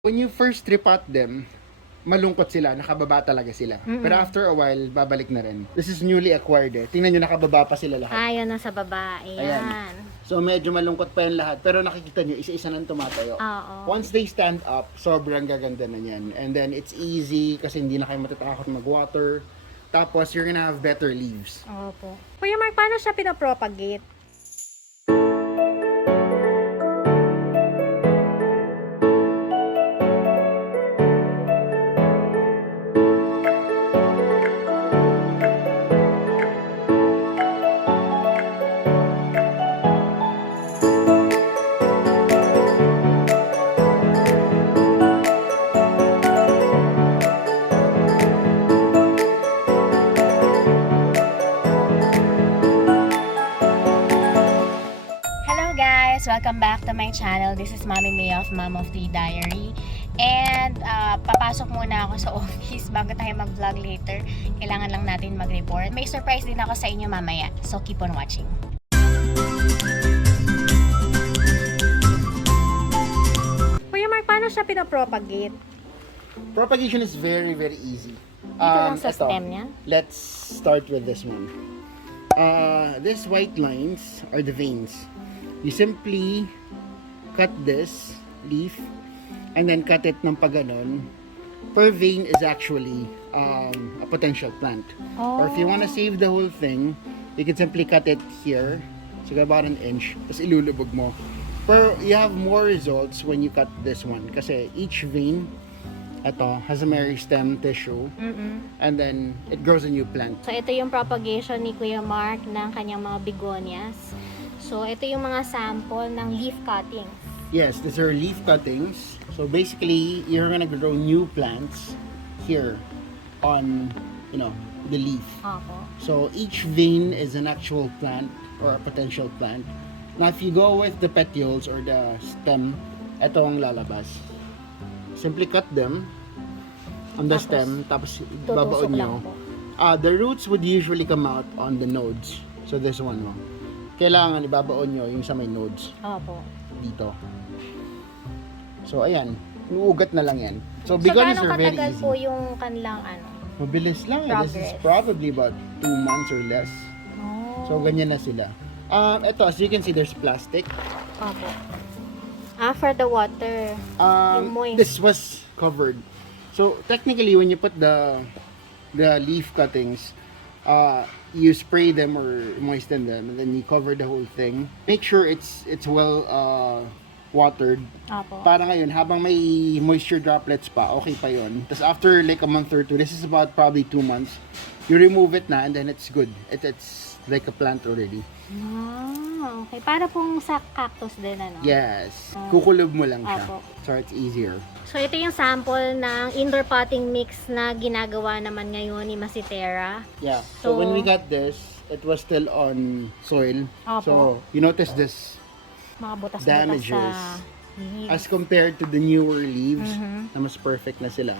When you first repot them, malungkot sila, nakababa talaga sila. Pero after a while, babalik na rin. This is newly acquired eh. Tingnan nyo, nakababa pa sila lahat. Yun nasa baba. Ayan. So medyo malungkot pa yung lahat. Pero nakikita nyo, isa-isa nang tumatayo. Oo. Once they stand up, sobrang gaganda na yan. And then it's easy kasi hindi na kayo matatakot mag-water. Tapos you're gonna have better leaves. Opo. Kuya Mark, paano siya pinapropagate? Welcome back to my channel. This is Mommy May of Mom of the Diary. And papasok muna ako sa office bago tayo mag-vlog later. Kailangan lang natin mag-report. May surprise din ako sa inyo mamaya. So keep on watching. Kuya Mark, paano siya pinapropagate? Propagation is very, very easy. Dito lang sa stem niya? Let's start with this one. These white lines are the veins. You simply cut this leaf and then cut it ng paganon. Per vein is actually a potential plant. Or if you want to save the whole thing, you can simply cut it here. So about an inch. Tapos ilulubog mo. Pero you have more results when you cut this one. Kasi each vein, ito, has a meristem tissue. And then it grows a new plant. So ito yung propagation ni Kuya Mark ng kanyang mga begonias. So, ito yung mga sample ng leaf cuttings. Yes, these are leaf cuttings. So, basically, you're gonna grow new plants here on, the leaf. Opo. So, each vein is an actual plant or a potential plant. Now, if you go with the petioles or the stem, ito ang lalabas. Simply cut them on the stem, tapos babaon nyo. The roots would usually come out on the nodes. So, this one, kailangan ibabaon nyo yung sa may nodes. Opo. Dito. So, ayan. Inuugat na lang yan. So, begonias are very easy. So, po yung kanilang Mabilis lang. Progress. This is probably about 2 months or less. So, ganyan na sila. Ito, as you can see, there's plastic. Opo. For the water. Yung moist. This was covered. So, technically, when you put the leaf cuttings, you spray them or moisten them and then you cover the whole thing. Make sure it's well watered. Opo. Para ngayon, habang may moisture droplets pa, okay pa yon. Tapos after like a month or two, this is about probably 2 months, you remove it na and then it's good. It's like a plant already. Okay. Para pong sa cactus din, Yes. Kukulob mo lang siya. Opo. So it's easier. So, ito yung sample ng indoor potting mix na ginagawa naman ngayon ni Masitera. Yeah. So when we got this, it was still on soil. Opo. So you notice this Mga butas-butas damages sa leaves. as compared to the newer leaves na mas perfect na sila.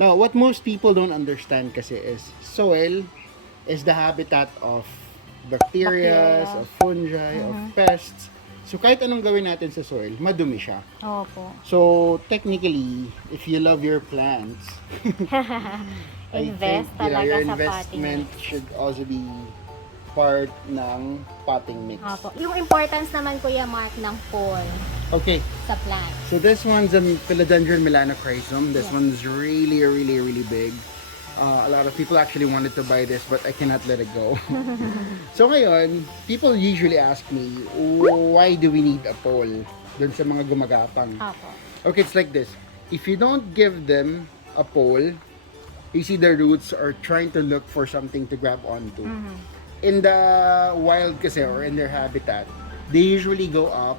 Now, what most people don't understand kasi is soil is the habitat of bacteria, of fungi, of pests. So, kahit anong gawin natin sa soil, madumi siya. Opo. So, technically, if you love your plants, Invest I think, talaga your sa potting investment mix. should also be part ng potting mix. Opo. Yung importance naman, Kuya Mark, ng fall Okay, sa plant. so this one's a Philodendron melanochrysum. This one's really, really, really big. A lot of people actually wanted to buy this, but I cannot let it go. So ngayon, people usually ask me, why do we need a pole dun sa mga gumagapang? Opo. Okay, it's like this. If you don't give them a pole, you see the roots are trying to look for something to grab onto. In the wild kasi, or in their habitat, they usually go up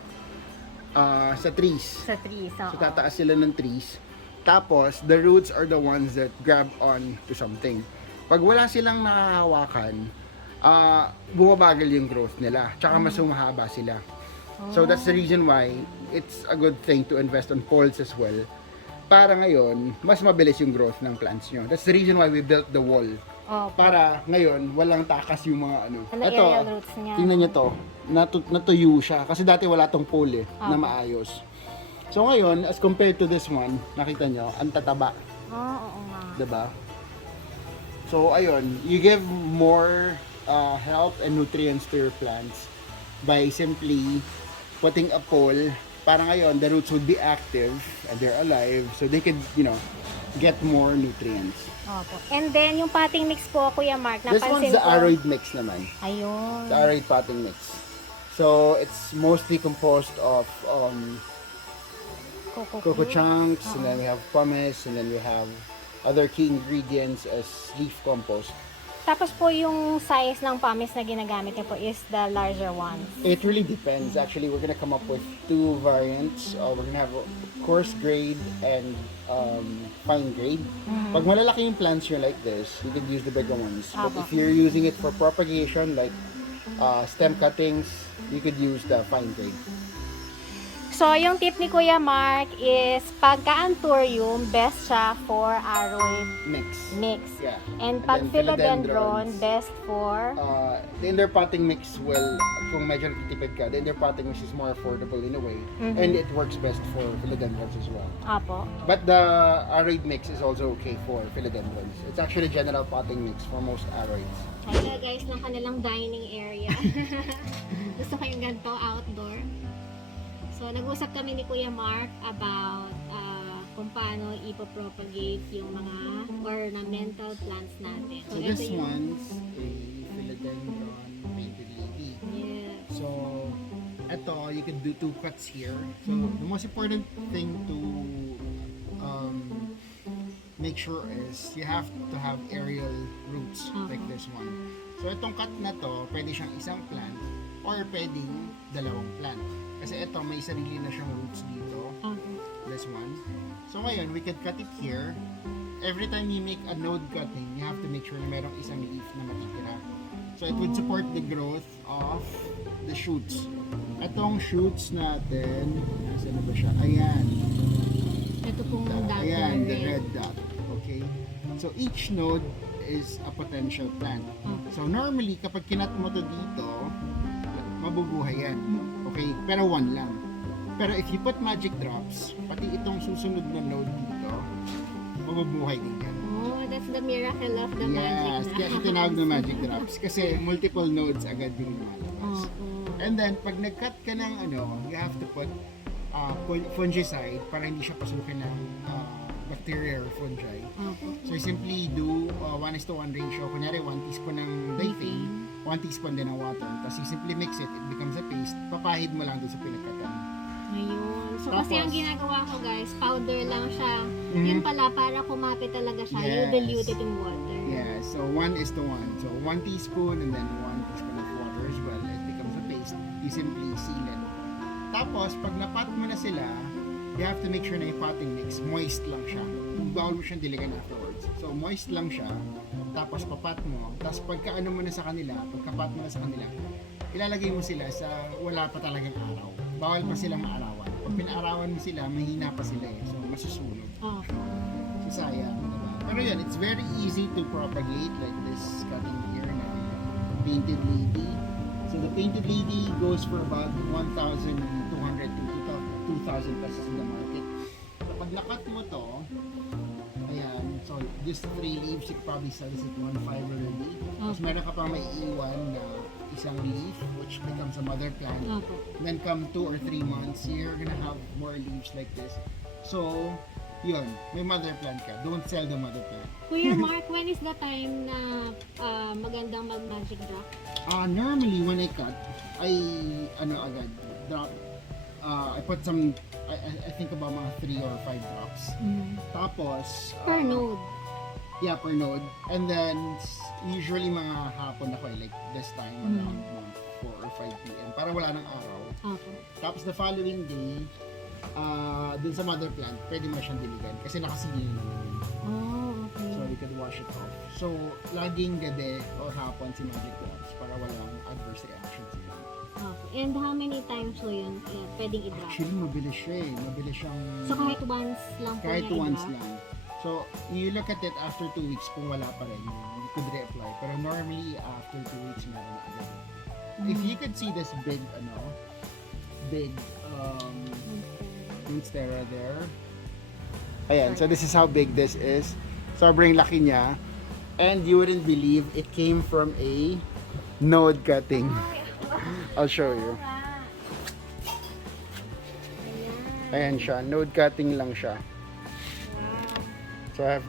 sa trees. Sa trees, So tataas sila ng trees. Tapos, the roots are the ones that grab on to something. Pag wala silang nakahawakan, bumabagal yung growth nila. Tsaka mas humahaba sila. So that's the reason why it's a good thing to invest on poles as well. Para ngayon, mas mabilis yung growth ng plants nyo. That's the reason why we built the wall. Opo. Para ngayon, walang takas yung mga ano. Ito, aerial roots niya. tingnan nyo to. Natuyo siya. Kasi dati wala tong pole na maayos. So ngayon, as compared to this one, nakita nyo, ang tataba. Oo nga. Diba? So ayun, you give more health and nutrients to your plants by simply putting a pole. Para ngayon, the roots would be active and they're alive, so they could, get more nutrients. Opo. And then, yung potting mix po, Kuya Mark, This one's napansin the ko. aroid mix naman. Ayun. The aroid potting mix. So it's mostly composed of cocoa chunks, and then we have pumice, and then we have other key ingredients as leaf compost. Tapos po yung size ng pumice na ginagamit niyo po is the larger ones. It really depends. Actually, we're gonna come up with two variants. We're gonna have a coarse grade and fine grade. Pag malalaki yung plants nyo like this, you could use the bigger ones. But if you're using it for propagation, like stem cuttings, you could use the fine grade. So, yung tip ni Kuya Mark is pagka Anthurium, best siya for aroid mix. Yeah. And And pag then philodendron, philodendrons. best for The indoor potting mix will, kung medyo nagtitipid ka, the indoor potting mix is more affordable in a way. And it works best for philodendrons as well. Apo. But the aroid mix is also okay for philodendrons. It's actually a general potting mix for most aroids. Kaya guys, ng kanilang dining area. Gusto ko yung ganito, outdoor. So, nag-usap kami ni Kuya Mark about kung paano ipopropagate yung mga ornamental plants natin. So ito this yung- one's a philodendron painted lady. Yeah. So, eto, you can do 2 cuts here. So, the most important thing to make sure is you have to have aerial roots like this one. So, itong cut na to, pwede siyang isang plant or pwedeng dalawang plant. Kasi ito, may sarili na siyang roots dito. This one. So, ngayon, we can cut it here. Every time you make a node cutting, you have to make sure na merong isang leaf na matitira. So, it would support the growth of the shoots. Itong shoots natin, nasa na ba siya? Ayan. Ito pong dot Ayan, na the red. red dot. Okay? So, each node is a potential plant. So, normally, kapag kinat mo to dito, mabubuhay yan. Okay? Pero one lang. Pero if you put magic drops, pati itong susunod na node dito, mabubuhay din yan. Oh, that's the miracle of the Yes, magic. kaya siya tinawag na magic drops. Kasi multiple nodes agad yung lumalabas. And then, pag nag-cut ka ng you have to put fungicide para hindi siya pasukin ng bacteria or fungi. So, you simply do 1:1 ratio. Kunyari, 1 teaspoon ng dipane, 1 teaspoon din ng water. Tapos, you simply mix it, it becomes a paste. Papahid mo lang doon sa pinagkatan. Ayun. So, Tapos, kasi ang ginagawa ko guys, powder lang siya. Yun pala, para kumapit talaga siya. You Yes. dilute it in water. Yeah, so 1:1. So 1 teaspoon and then 1 teaspoon of water as well. It becomes a paste. You simply seal it. Tapos, pag napat mo na sila, you have to make sure na yung potting mix, moist lang siya. Bawal mo siyang diligan afterwards. So, moist lang siya. Tapos, papat mo. Tapos, pagkaano mo na sa kanila, pagkapat mo na sa kanila, ilalagay mo sila sa wala pa talagang araw. Bawal pa silang maarawan. Pag pinaarawan mo sila, mahina pa sila eh. So, masusunog. So, sayang, diba? Pero yun, it's very easy to propagate like this cutting here na painted lady. So, the painted lady goes for about 1,200 to 2,000 pesos in the market. So, pag nakat mo to, ayan, so just 3 leaves, you could probably sell this at 1,500 already. Tapos meron ka pang may iwan na isang leaf, which becomes a mother plant. Then come 2 or 3 months, you're gonna have more leaves like this. So, yun, may mother plant ka. Don't sell the mother plant. Kuya Mark, when is the time na magandang mag-magic drop? Normally, when I cut, I drop. I put some, I think about mga 3 or 5 drops. Tapos, Per node. yeah, per node. And then, usually mga hapon ako like this time, around 4 or 5 p.m. Para wala ng araw. Tapos the following day, dun sa mother plant, pwede mo siyang diligan kasi nakasigil na naman yun. Okay. So, you can wash it off. So, laging gabi o hapon si magic drops para walang adverse reactions sila. And how many times so yun pwedeng i-drop? Actually, mabilis siya eh. Mabilis siyang... So kahit once lang po kahit niya once i-drop? lang. So, you look at it after 2 weeks kung wala pa rin, you could reapply. Pero normally, after 2 weeks, meron na agad. If you could see this big Masitera there. Ayan, so this is how big this is. Sobrang laki niya. And you wouldn't believe it came from a node cutting. I'll show you. Ayan siya, node cutting lang siya. So I have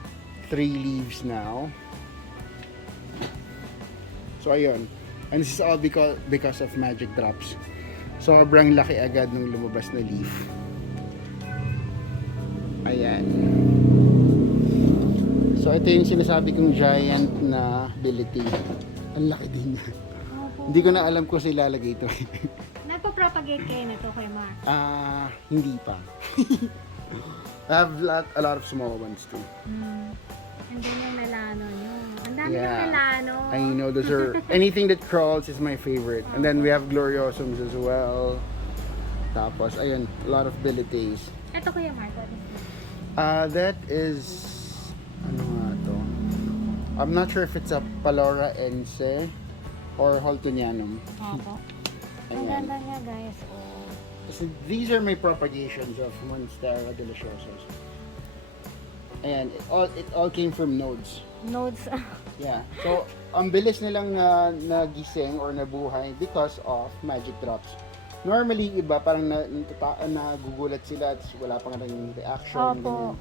3 leaves now. So ayun. And this is all because of magic drops. Sobrang laki agad ng lumabas na leaf. Ayan. So ito yung sinasabi kong giant na ability. Ang laki din niya. Hindi ko na alam kung saan ilalagay ito. Nagpo-propagate kayo nito kay Mark? Hindi pa. I have a lot of small ones too. And then yung melano nyo. Ang dami ng melano. I know, those are, anything that crawls is my favorite. And then we have gloriosums as well. Tapos, ayun, a lot of billites. Ito Kuya Mark, what is this? That is, ano nga to? I'm not sure if it's a Palora ense or Holtonianum. Opo. Ang ganda niya guys. Oh. So these are my propagations of Monstera deliciosos. And it all came from nodes. Nodes. Yeah. So, ang bilis nilang nagising or nabuhay because of magic drops. Normally, iba parang nagugulat sila at wala pang naging reaction. Opo.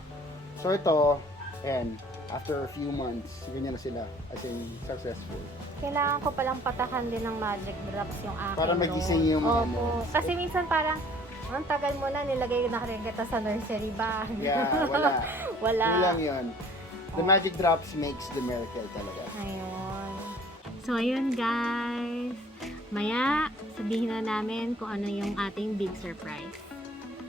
So, ito, and after a few months, ganyan na sila. As in, successful. Kailangan ko palang patakan din ng magic drops yung akin. Para magising yung Opo. Kasi minsan parang, ang tagal mo na, nilagay na rin kita sa nursery bag. Yeah, wala. Wala. Walang yun. The magic drops makes the miracle talaga. Ayun. So, ayun guys. Maya, sabihin na namin kung ano yung ating big surprise.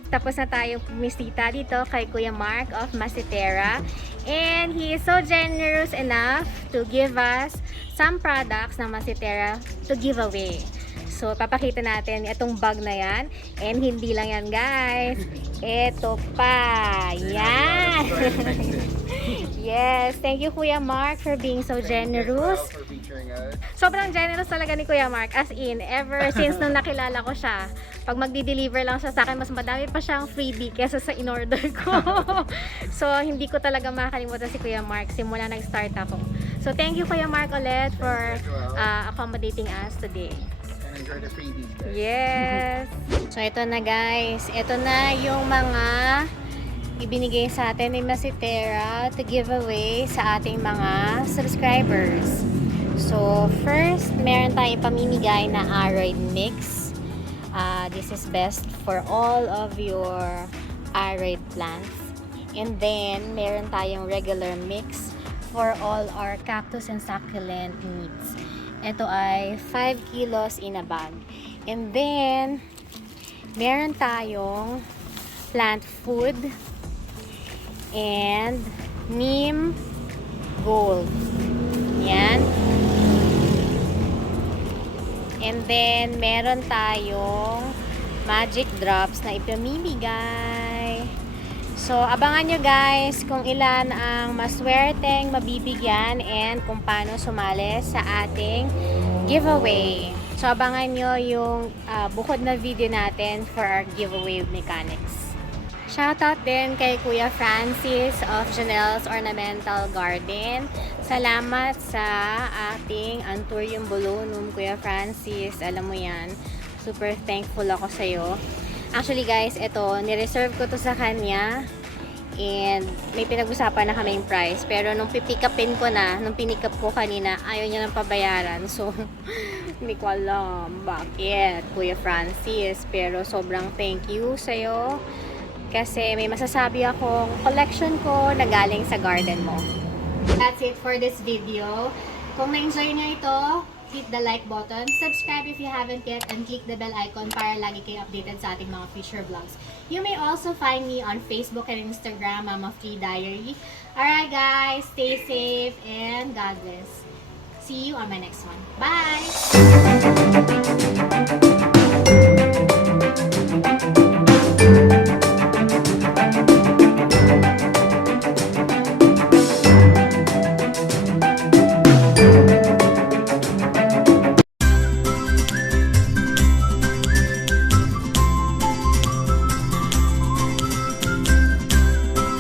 Tapos na tayo pumisita dito kay Kuya Mark of Masitera. And he is so generous enough to give us some products ng Masitera to give away. So, papakita natin itong bag na yan. And hindi lang yan, guys. Ito pa. Yan. Yes. Thank you, Kuya Mark, for being so generous. For featuring us. Sobrang generous talaga ni Kuya Mark. As in, ever since nung nakilala ko siya, pag magdi-deliver lang siya sa akin, mas madami pa siyang freebie kesa sa in-order ko. So, hindi ko talaga makakalimutan si Kuya Mark simula nag-start ako. So, thank you, Kuya Mark, ulit for accommodating us today. Enjoy the freebies, guys. Yes! So, ito na guys. Ito na yung mga ibinigay sa atin ni Masitera to give away sa ating mga subscribers. So, first, meron tayong pamimigay na aroid mix. This is best for all of your aroid plants. And then, meron tayong regular mix for all our cactus and succulent needs. Ito ay 5 kilos in a bag. And then, meron tayong plant food and neem gold. Yan. And then, meron tayong magic drops na ipamimigay. So, abangan nyo guys kung ilan ang maswerteng mabibigyan and kung paano sumali sa ating giveaway. So, abangan nyo yung bukod na video natin for our giveaway mechanics. Shoutout din kay Kuya Francis of Janelle's Ornamental Garden. Salamat sa ating Anthurium bulonum, Kuya Francis. Alam mo yan, super thankful ako sa'yo. Actually guys, ito, nireserve ko to sa kanya and may pinag-usapan na kaming price. Pero nung pipick upin ko na, nung pinikap ko kanina, ayaw niya nang pabayaran. So, hindi ko alam bakit, Kuya Francis. Pero sobrang thank you sa'yo kasi may masasabi akong collection ko na galing sa garden mo. That's it for this video. Kung na-enjoy niyo ito, hit the like button, subscribe if you haven't yet, and click the bell icon para lagi kayo updated sa ating mga future vlogs. You may also find me on Facebook and Instagram, Mama of Three Diary. Alright guys, stay safe and God bless. See you on my next one. Bye!